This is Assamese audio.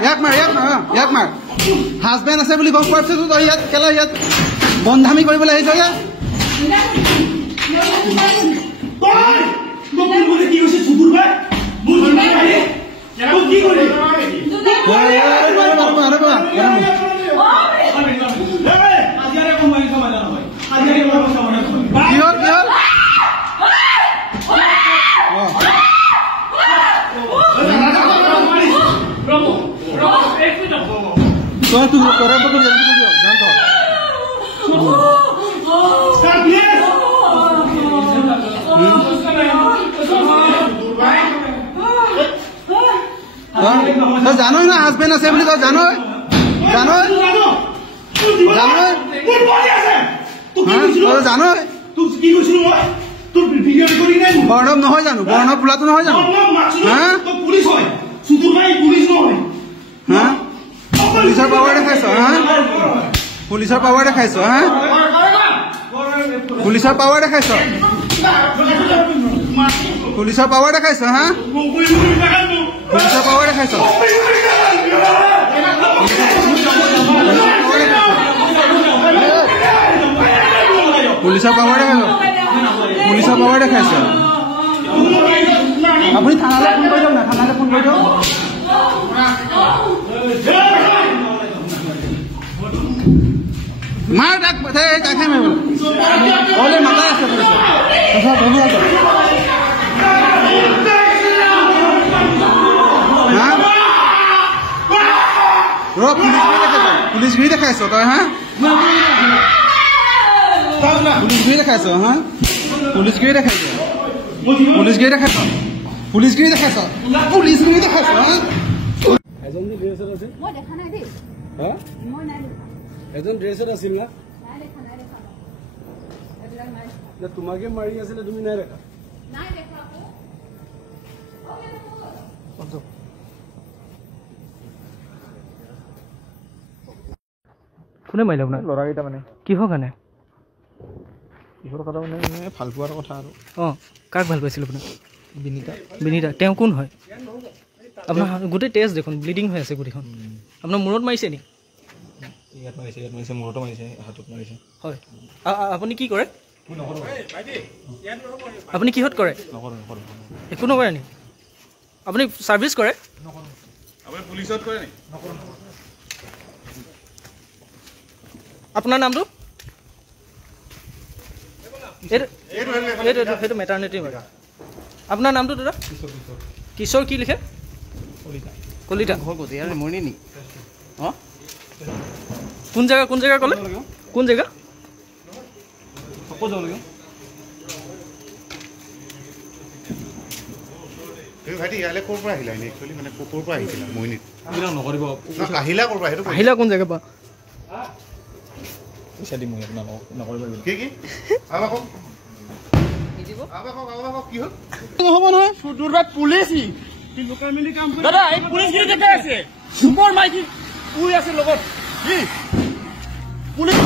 ইয়াক মাৰ হাজবেণ্ড আছে বুলি গম পোৱাৰ পিছতো তই ইয়াত কেলা ইয়াত বন্ধামি কৰিবলৈ আহিছ যে জানোই না হাজবেণ্ড আছে বুলি তই জানোই বৰ্ণৱ নহয় জানো বৰ্ণৱ বোলাটো নহয় জানো পুলিচৰ পাৱাৰ দেখাইছ পুলিচৰ পাৱাৰ দেখাইছ পুলিচৰ পাৱাৰ দেখাইছ পুলিচৰ পাৱাৰ দেখাইছ পুলিচৰ পাৱাৰ দেখাইছ পুলিচৰ পাৱাৰ দেখাইছ পুলিচৰ পাৱাৰ দেখাইছ আপুনি থানালৈ ফোন কৰি দিয়ক না থানালৈ ফোন কৰি দিয়ক মাৰ তাক তাকে মাৰিব অলে মাতা আছে পুলিচগিৰি দেখাইছ তই পুলিচগিৰি দেখাইছ পুলিচগিৰি দেখাইছ পুলিচগিৰি দেখাইছ পুলিচগিৰি দেখাইছ পুলিচগিৰি দেখাইছ এজন ড্ৰেছত আছিল না তোমাকে মাৰি আছিলে তুমি নাই দেখা কোনে মাৰিলে আপোনাৰ ল'ৰাকেইটা মানে কিহৰ কাৰণে কিহৰ কথা মানে ভাল পোৱাৰ কথা আৰু কাক ভাল পাইছিল আপোনাৰ বিনীতা তেওঁ কোন হয় আপোনাৰ গোটেই তেজ দেখোন ব্লিডিং হৈ আছে গোটেইখন আপোনাৰ মূৰত মাৰিছে নেকি ইয়াত মাৰিছে মূৰতো মাৰিছে হাতত মাৰিছে হয় আপুনি কি কৰে আপুনি কিহত কৰে একো নকৰে নেকি আপুনি সাৰ্ভিস কৰে আপুনি পুলিচত কৰে নেকি আপোনাৰ নামটো এইটো মেটাৰনিটি হয় আপোনাৰ নামটো দাদা কিশোৰ কি লিখে কলিতা মৰ্ণি নি কোন জেগা ক'লে কোন জেগা ভাইটি ইয়ালে ক'ৰ পৰা আহিলা একচুৱেলি মানে ক'ৰ পৰা আহিছিলা মইনিত নকৰিব আহিলা ক'ৰ পৰা সেইটো আহিলা কোন জেগা পৰা পইচা দিম মই আপোনাক নকৰিব কি আবাক কি হ'ল নহ'ব নহয় সুদূৰবাদ পুলিচ লোকেল মিলি কাম কৰে দাদা এই পুলিচ গিৰি দেখাই আছে সুপৰ মাইকি পুই আছে লগত কি পুলিচ